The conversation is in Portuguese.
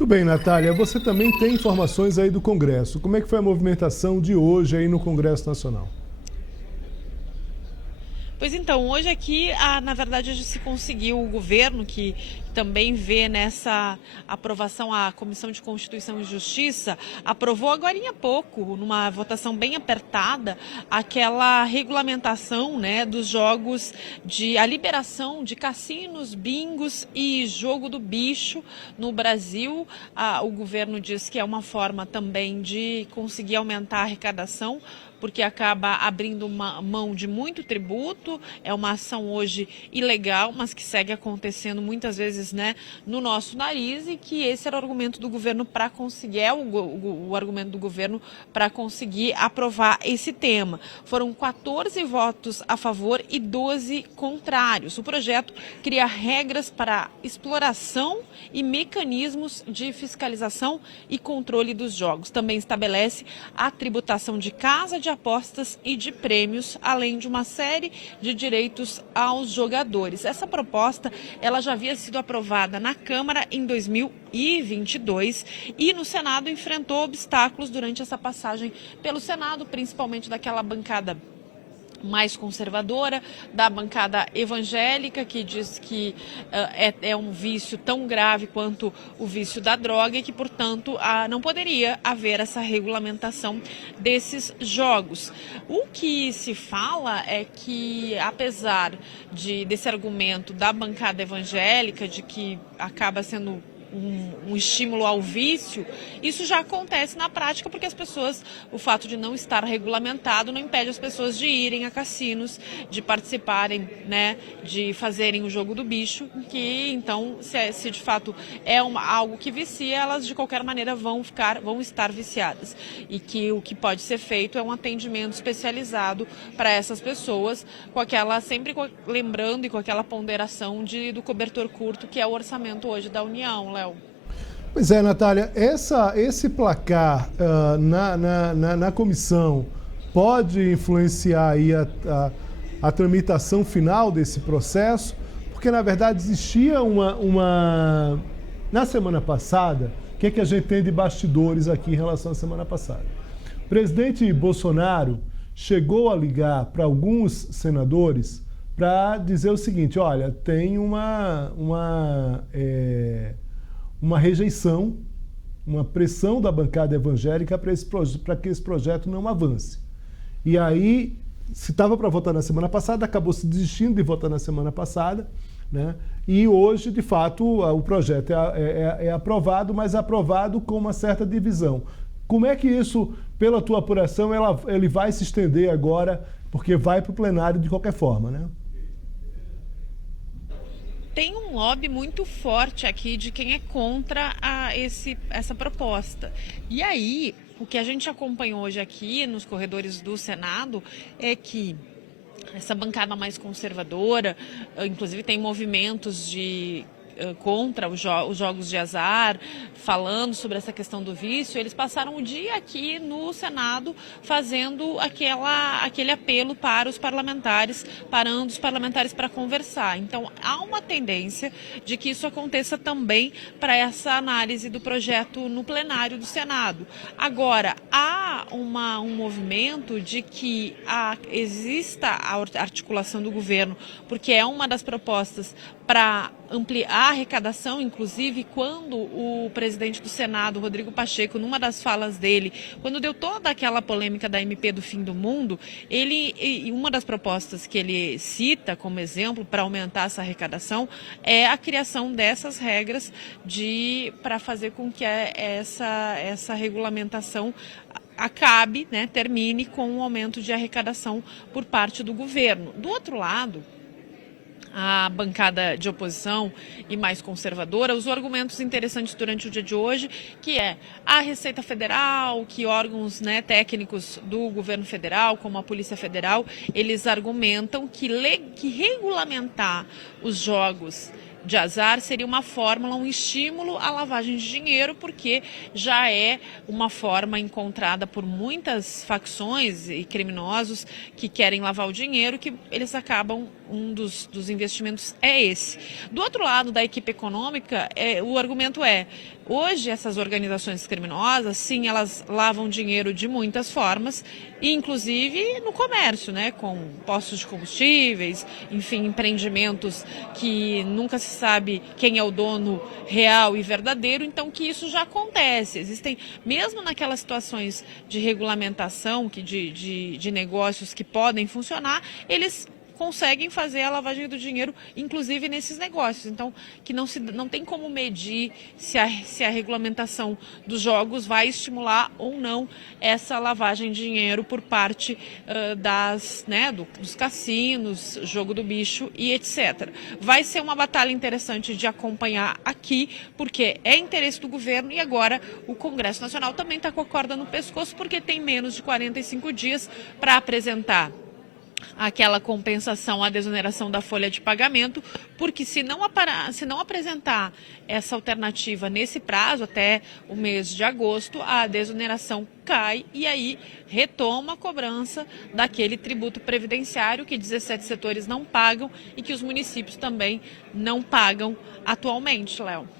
Tudo bem, Natália. Você também tem informações aí do Congresso. Como é que foi a movimentação de hoje aí no Congresso Nacional? Pois então, hoje aqui, na verdade, se conseguiu o governo, que também vê nessa aprovação a Comissão de Constituição e Justiça, aprovou agora há pouco, numa votação bem apertada, aquela regulamentação, né, dos jogos, a liberação de cassinos, bingos e jogo do bicho no Brasil. O governo diz que é uma forma também de conseguir aumentar a arrecadação, porque acaba abrindo mão de muito tributo. É uma ação hoje ilegal, mas que segue acontecendo muitas vezes, né, no nosso nariz, e que esse era o argumento do governo para conseguir, o argumento do governo para conseguir aprovar esse tema. Foram 14 votos a favor e 12 contrários. O projeto cria regras para exploração e mecanismos de fiscalização e controle dos jogos. Também estabelece a tributação de casa de apostas e de prêmios, além de uma série de direitos aos jogadores. Essa proposta, ela já havia sido aprovada na Câmara em 2022 e no Senado enfrentou obstáculos durante essa passagem pelo Senado, principalmente daquela bancada mais conservadora, da bancada evangélica, que diz que é um vício tão grave quanto o vício da droga e que, portanto, não poderia haver essa regulamentação desses jogos. O que se fala é que, apesar desse argumento da bancada evangélica, de que acaba sendo um estímulo ao vício, isso já acontece na prática, porque o fato de não estar regulamentado não impede as pessoas de irem a cassinos, de participarem, né, de fazerem o jogo do bicho, que então, se de fato é algo que vicia, elas de qualquer maneira vão estar viciadas. E que o que pode ser feito é um atendimento especializado para essas pessoas, sempre lembrando e com aquela ponderação do cobertor curto, que é o orçamento hoje da União, Léo. Pois é, Natália, esse placar na comissão pode influenciar aí a tramitação final desse processo? Porque, na verdade, existia Na semana passada, o que é que a gente tem de bastidores aqui em relação à semana passada? O presidente Bolsonaro chegou a ligar para alguns senadores para dizer o seguinte: olha, tem uma rejeição, uma pressão da bancada evangélica para que esse projeto não avance. E aí, se estava para votar na semana passada, acabou se desistindo de votar na semana passada, né? E hoje, de fato, o projeto é aprovado, mas aprovado com uma certa divisão. Como é que isso, pela tua apuração, ele vai se estender agora, porque vai para o plenário de qualquer forma, né? Tem um lobby muito forte aqui de quem é contra essa proposta. E aí, o que a gente acompanhou hoje aqui nos corredores do Senado é que essa bancada mais conservadora, inclusive tem movimentos contra os jogos de azar, falando sobre essa questão do vício. Eles passaram o dia aqui no Senado fazendo aquele apelo para os parlamentares, parando os parlamentares para conversar. Então, há uma tendência de que isso aconteça também para essa análise do projeto no plenário do Senado. Agora, há um movimento de que exista a articulação do governo, porque é uma das propostas para ampliar a arrecadação, inclusive quando o presidente do Senado, Rodrigo Pacheco, numa das falas dele, quando deu toda aquela polêmica da MP do fim do mundo, uma das propostas que ele cita como exemplo para aumentar essa arrecadação é a criação dessas regras para fazer com que essa regulamentação acabe, né, termine com um aumento de arrecadação por parte do governo. Do outro lado, a bancada de oposição e mais conservadora usou argumentos interessantes durante o dia de hoje, que é a Receita Federal, que órgãos, né, técnicos do governo federal, como a Polícia Federal, eles argumentam que regulamentar os jogos de azar seria uma fórmula, um estímulo à lavagem de dinheiro, porque já é uma forma encontrada por muitas facções e criminosos que querem lavar o dinheiro, que eles acabam, um dos investimentos é esse. Do outro lado da equipe econômica, o argumento é, hoje essas organizações criminosas, sim, elas lavam dinheiro de muitas formas, inclusive no comércio, né, com postos de combustíveis, enfim, empreendimentos que nunca se sabe quem é o dono real e verdadeiro, então que isso já acontece. Existem, mesmo naquelas situações de regulamentação, de negócios que podem funcionar, eles conseguem fazer a lavagem do dinheiro, inclusive nesses negócios. Então, que não tem como medir se a regulamentação dos jogos vai estimular ou não essa lavagem de dinheiro por parte dos cassinos, jogo do bicho e etc. Vai ser uma batalha interessante de acompanhar aqui, porque é interesse do governo e agora o Congresso Nacional também está com a corda no pescoço, porque tem menos de 45 dias para apresentar aquela compensação, a desoneração da folha de pagamento, porque se não apresentar essa alternativa nesse prazo, até o mês de agosto, a desoneração cai e aí retoma a cobrança daquele tributo previdenciário que 17 setores não pagam e que os municípios também não pagam atualmente, Léo.